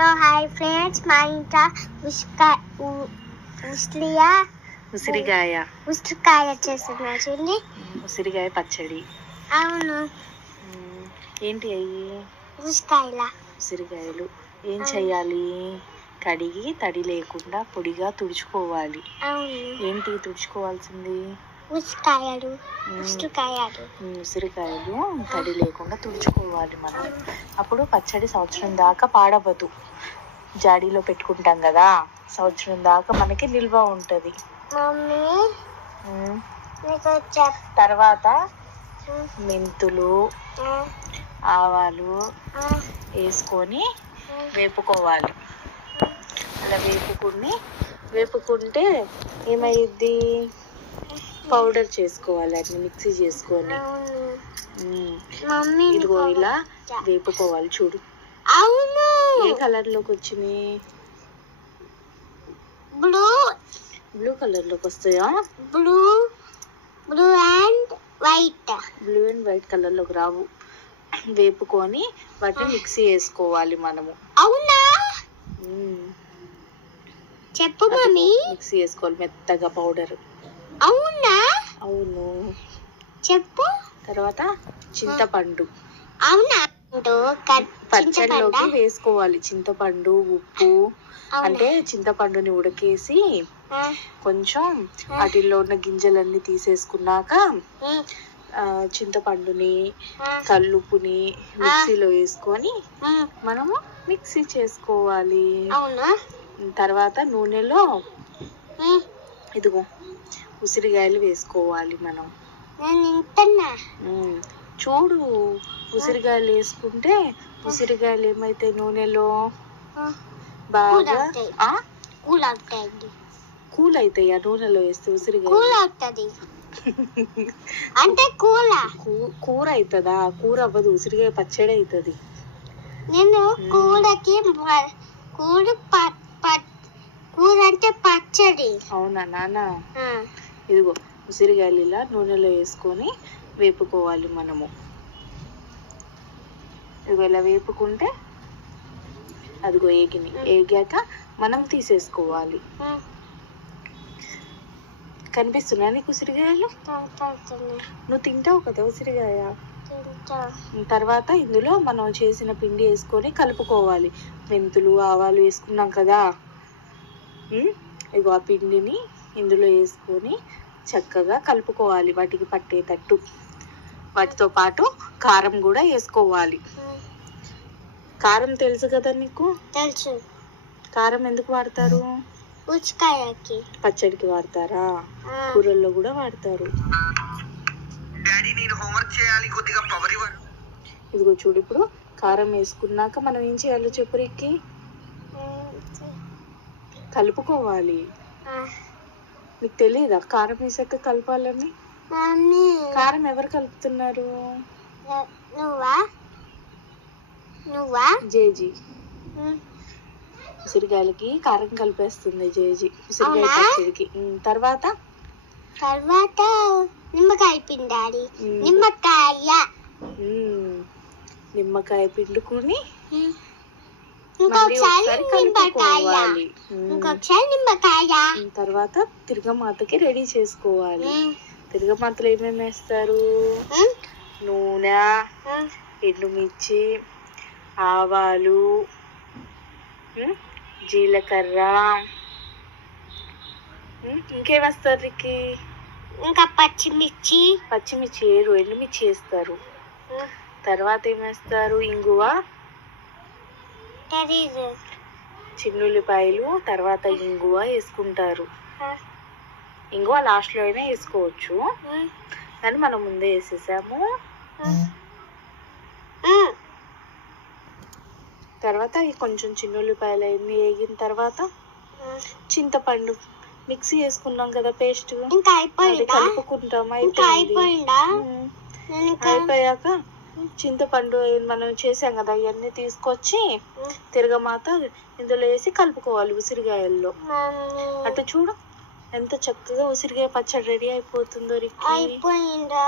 Hello hi friends, మా ఇంట్లో ఉసిరికాయ చేస్తున్నా చూడండి. ఉసిరికాయ పచ్చడి. అవును, ఏంటి అయ్యి? ఉసిరికాయలు. ఏం చెయ్యాలి? కడిగి తడి లేకుండా పొడిగా తుడుచుకోవాలి. అవును, ఏంటి తుడుచుకోవాల్సింది? ఉసిరికాయలు. తడి లేకుండా తుడుచుకోవాలి మనం. అప్పుడు పచ్చడి సంవత్సరం దాకా పాడవదు. జాడీలో పెట్టుకుంటాం కదా, సంవత్సరం దాకా మనకి నిల్వ ఉంటుంది. తర్వాత మెంతులు, ఆవాలు వేసుకొని వేపుకోవాలి. అలా వేపుకుంటే ఏమైద్ది? పౌడర్ చేసుకోవాలి, అట్లా మిక్సీ చేసుకొని. ఇదిగో ఇలా వేపుకోవాలి. చూడు, అవును, ఏ కలర్ లోకి వచ్చినాయి? బ్లూ కలర్ లోకి వస్తాయా? బ్లూ అండ్ వైట్ కలర్ లోకి రావు. వేపుకొని వాటిని మిక్సీ వేసుకోవాలి మనము. అవునా? చెప్పు మమ్మీ. మిక్సీ వేసుకోవాలి మెత్తగా పౌడర్. అవునా? అవును. చెప్పు. తర్వాత చింతపండు. అవునా? పచ్చడిలోకి వేసుకోవాలి చింతపండు, ఉప్పు. అంటే చింతపండుని ఉడకేసి కొంచెం వాటిల్లో ఉన్న గింజలన్నీ తీసేసుకున్నాక చింతపండుని, కల్లుపుని మిక్సీలో వేసుకొని మనము మిక్సీ చేసుకోవాలి. తర్వాత నూనెలో ఇదిగో ఉసిరికాయలు వేసుకోవాలి మనం. చూడు, ఉసిరికాయలు వేసుకుంటే ఉసిరికాయలు ఏమైతే నూనెలో బాగా కూల్ అవుతాయి. ఆ నూనెలో వేస్తే ఉసిరికాయ అంటే కూర అవుతుందా? కూర అవ్వదు, ఉసిరికాయ పచ్చడి అవుతుంది. నేను కూరకి కూర అంటే పచ్చడి. అవునా నాన్న? ఇదిగో ఉసిరికాయలు ఇలా నూనెలో వేసుకొని వేపుకోవాలి మనము. ఇదిగో ఇలా వేపుకుంటే అదిగో ఏగాక మనం తీసేసుకోవాలి. కనిపిస్తున్నా నీకు ఉసిరికాయలు? నువ్వు తింటావు కదా ఉసిరికాయ. తర్వాత ఇందులో మనం చేసిన పిండి వేసుకొని కలుపుకోవాలి. మెంతులు, ఆవాలు వేసుకున్నాం కదా, ఇగో ఆ పిండిని ఇందులో వేసుకొని చక్కగా కలుపుకోవాలి వాటికి పట్టేటట్టు. వాటితో పాటు కారం కూడా వేసుకోవాలి. కారం తెలుసు కదా నీకు? తెలుసు. కారం ఎందుకు వాడతారు? ఉసిరికాయకి పచ్చడికి వాడతారా? కూరల్లో కూడా వాడతారు. ఇదిగో చూడు, ఇప్పుడు కారం వేసుకున్నాక మనం ఏం చేయాలో చెప్పు రిక్కి. కలుపుకోవాలి. నీకు తెలియదా కారం వేసాక కలపాలని? కారం ఎవరు కలుపుతున్నారు? జేజీ. ఉసిరికాయలకి కారం కలిపేస్తుంది జేజీ ఉసిరికాయ పచ్చడికి. తర్వాత నిమ్మకాయ పిండాలి. నిమ్మకాయ పిండుకొని ఇంకొకసారి నిమ్మకాయ. తర్వాత తిరగమాతకి రెడీ చేసుకోవాలి. తిరగమాతలో ఏమేమి వేస్తారు? నూనె, ఎండుమిర్చి, ఆవాలు, జీలకర్ర, ఇంకేమేస్తారు రిక్కి? ఇంకా పచ్చిమిర్చి వేరు, ఎండుమిర్చి వేస్తారు. తర్వాత ఏమేస్తారు? ఇంగువ, చిన్నుల్లిపాయలు, తర్వాత ఇంగువ వేసుకుంటారు. ఇంగువ లాస్ట్లో అయినా వేసుకోవచ్చు, కానీ మనం ముందే వేసేసాము. తర్వాత కొంచెం చిన్నుల్లిపాయలు అన్నీ వేగిన తర్వాత చింతపండు మిక్సీ వేసుకున్నాం కదా పేస్ట్, కలుపుకుంటాం. అయిపోయాక చింతపండు మనం చేసాం కదా, ఇవన్నీ తీసుకొచ్చి తిరగమాత ఇందులో వేసి కలుపుకోవాలి ఉసిరికాయల్లో. అటు చూడు ఎంత చక్కగా ఉసిరికాయ పచ్చడి రెడీ అయిపోతుందో రిక్కి. అయిపోయిందా?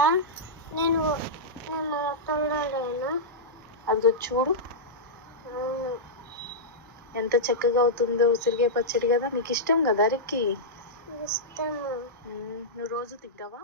అది చూడు, ఎంత చక్కగా అవుతుందో ఉసిరికాయ పచ్చడి కదా. నీకు ఇష్టం కదా రిక్కి? ఇష్టము. నువ్వు రోజు తింటావా?